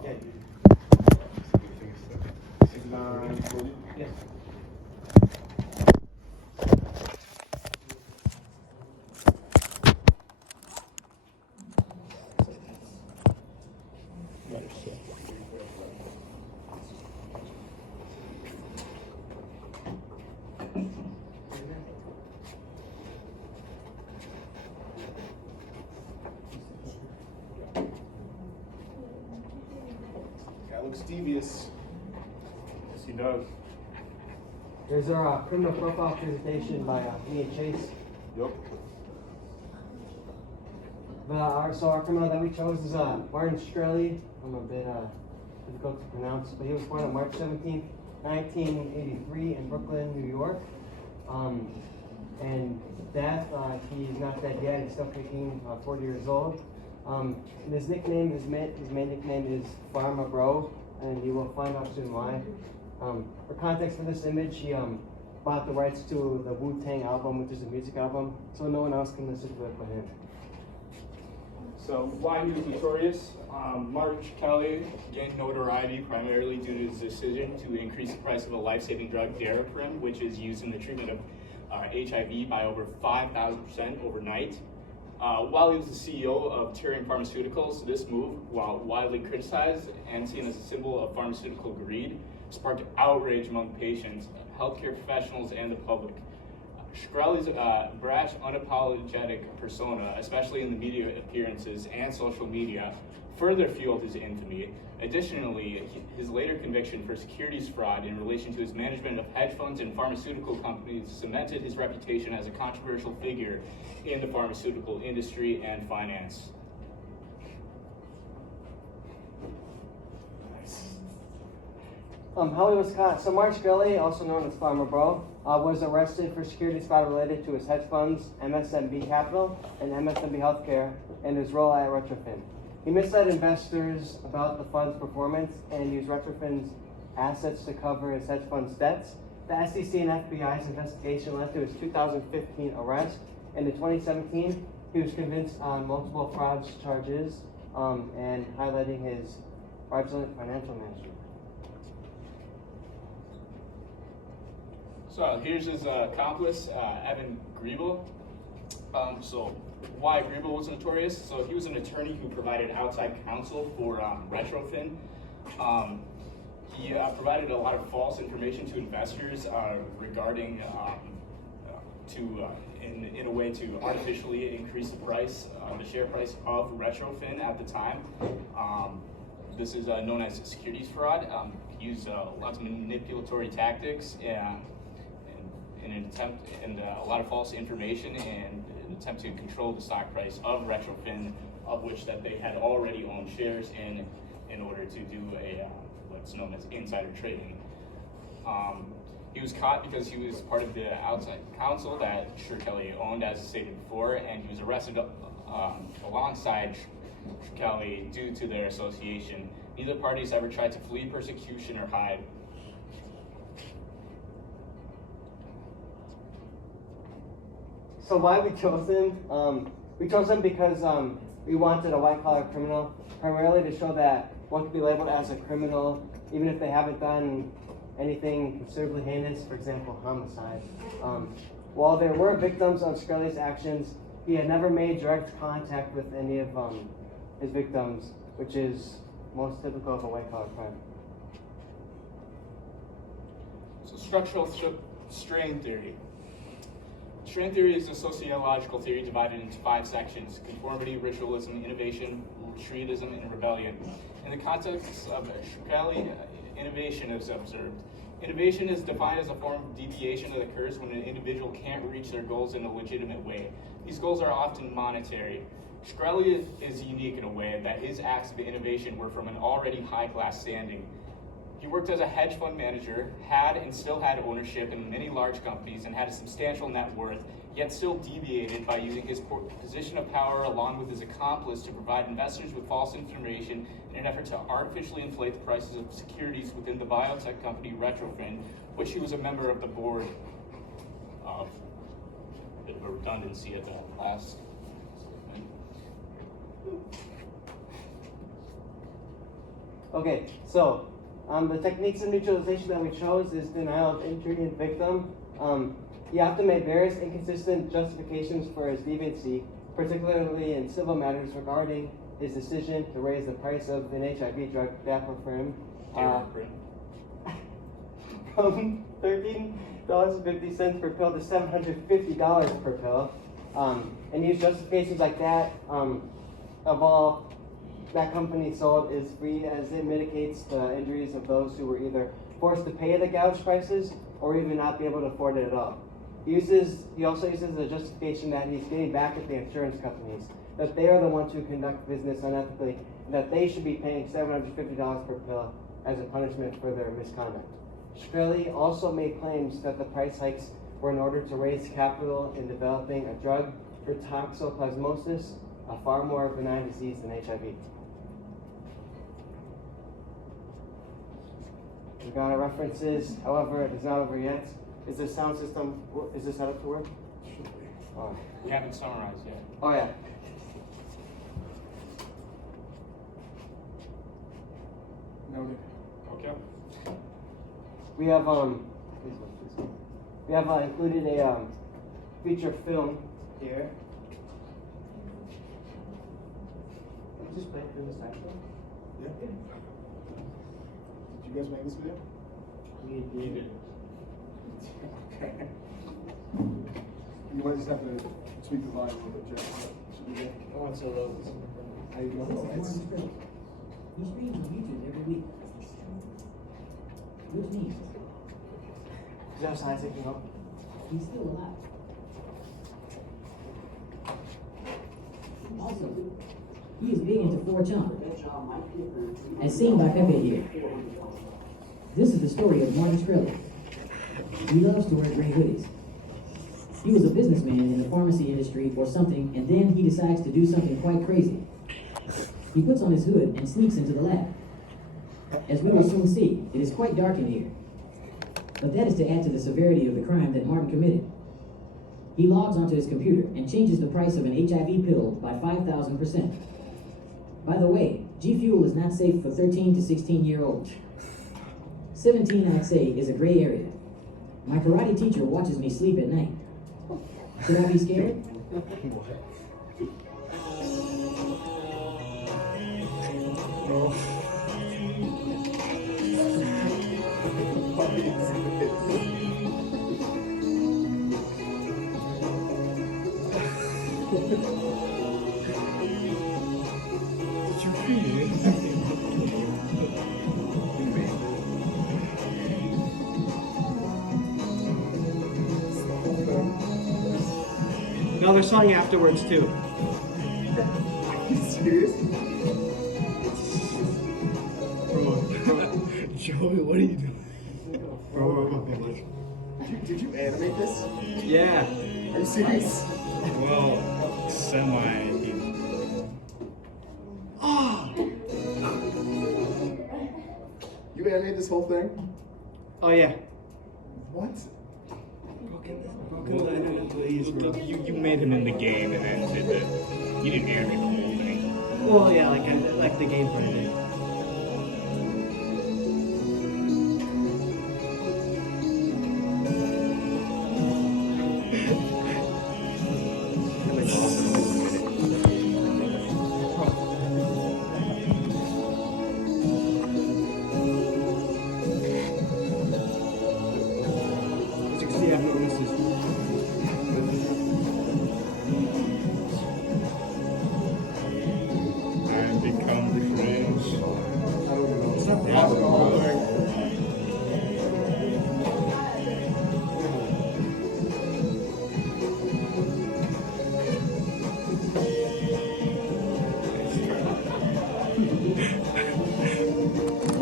Yeah. Yes. That looks devious. Yes, he does. There's our criminal profile presentation by me and Chase. Yep. But our criminal that we chose is Martin Shkreli. I'm a bit difficult to pronounce, but he was born on March 17th, 1983 in Brooklyn, New York. And death, he's not dead yet. He's still kicking, 40 years old. His nickname, his main nickname is Pharma Bro, and you will find out soon why. For context for this image, he bought the rights to the Wu-Tang album, which is a music album, so no one else can listen to it but him. So why he was notorious? Martin Shkreli gained notoriety primarily due to his decision to increase the price of a life-saving drug, Daraprim, which is used in the treatment of HIV by over 5,000% overnight. While he was the CEO of Turing Pharmaceuticals, this move, while widely criticized and seen as a symbol of pharmaceutical greed, sparked outrage among patients, healthcare professionals, and the public. Shkreli's brash, unapologetic persona, especially in the media appearances and social media, further fueled his infamy. Additionally, his later conviction for securities fraud in relation to his management of hedge funds and pharmaceutical companies cemented his reputation as a controversial figure in the pharmaceutical industry and finance. How he was caught. So Martin Shkreli, also known as Pharma Bro, was arrested for securities fraud related to his hedge funds, MSMB Capital and MSMB Healthcare, and his role at Retrofin. He misled investors about the fund's performance and used Retrofin's assets to cover his hedge fund's debts. The SEC and FBI's investigation led to his 2015 arrest, and in 2017, he was convinced on multiple fraud charges and highlighting his fraudulent financial management. So here's his accomplice, Evan Griebel. So why Griebel was notorious? So he was an attorney who provided outside counsel for Retrofin. He provided a lot of false information to investors regarding in a way to artificially increase the price, the share price of Retrofin at the time. This is known as securities fraud. He used lots of manipulatory tactics in an attempt and a lot of false information and an attempt to control the stock price of Retrofin, of which that they had already owned shares in order to do a what's known as insider trading. He was caught because he was part of the outside counsel that Shkreli owned, as stated before, and he was arrested alongside Shkreli due to their association. Neither parties ever tried to flee persecution or hide. So why we chose him? We chose him because we wanted a white-collar criminal, primarily to show that one could be labeled as a criminal even if they haven't done anything considerably heinous, for example, homicide. While there were victims of Shkreli's actions, he had never made direct contact with any of his victims, which is most typical of a white-collar crime. So structural strain theory. Strain theory is a sociological theory divided into 5 sections: conformity, ritualism, innovation, retreatism, and rebellion. In the context of Shkreli, innovation is observed. Innovation is defined as a form of deviation that occurs when an individual can't reach their goals in a legitimate way. These goals are often monetary. Shkreli is unique in a way that his acts of innovation were from an already high-class standing. He worked as a hedge fund manager, had and still had ownership in many large companies, and had a substantial net worth, yet still deviated by using his position of power along with his accomplice to provide investors with false information in an effort to artificially inflate the prices of securities within the biotech company Retrofin, which he was a member of the board of. A bit of a redundancy at that last statement. Okay, so the techniques of neutralization that we chose is denial of injury in victim. He often made various inconsistent justifications for his deviancy, particularly in civil matters regarding his decision to raise the price of an HIV drug, Dapafrim, from $13.50 per pill to $750 per pill. And use justifications like that of all that company sold is free, as it mitigates the injuries of those who were either forced to pay the gouged prices or even not be able to afford it at all. He also uses the justification that he's getting back at the insurance companies, that they are the ones who conduct business unethically, and that they should be paying $750 per pill as a punishment for their misconduct. Shkreli also made claims that the price hikes were in order to raise capital in developing a drug for toxoplasmosis, a far more benign disease than HIV. We got our references, however, it is not over yet. Is the sound system, is this set up to work? Oh. We haven't summarized yet. Oh yeah. Noted. Okay. We have included a feature film here. Just play through this actually. Yeah. Did you guys make this video? We did. Okay. You might just have to tweak the volume a little bit, Jeff. Should be good. I want to load. How you doing? It's, He streams on YouTube every week. Which means Is that sign taking up? he's still alive. Also, he is big into 4chan, as seen by Pepe here. This is the story of Martin Shkreli. He loves to wear gray hoodies. He was a businessman in the pharmacy industry or something, and then he decides to do something quite crazy. He puts on his hood and sneaks into the lab. As we will soon see, it is quite dark in here. But that is to add to the severity of the crime that Martin committed. He logs onto his computer and changes the price of an HIV pill by 5,000%. By the way, G Fuel is not safe for 13 to 16-year-olds. 17, I'd say, is a gray area. My karate teacher watches me sleep at night. Should I be scared? No, they're song afterwards too. are you serious? Joey, what are you doing? Did you animate this? Yeah. Are you serious? Well, semi. You animated this whole thing? Oh yeah. What? Broken letter, please, bro. You made him in the game and then did the. You didn't animate the whole thing. Well, yeah, like the game part of it. As you can see, I've noticed this. And become friends. I don't know. It's not I don't know.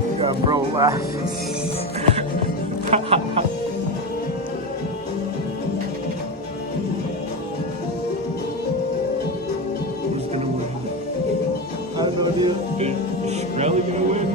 You got bro laughing. Who's gonna win? I have no idea. Is Shkreli gonna win?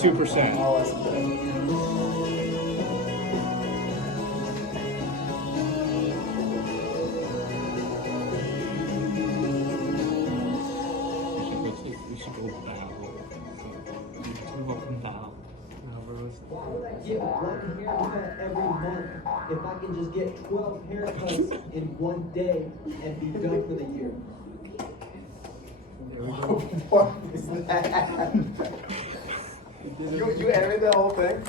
2%. Oh, I see that. We should go bow. Bow. Get one haircut every month. If I can just get 12 haircuts in one day and be done for the year. What is that? You animated that whole thing?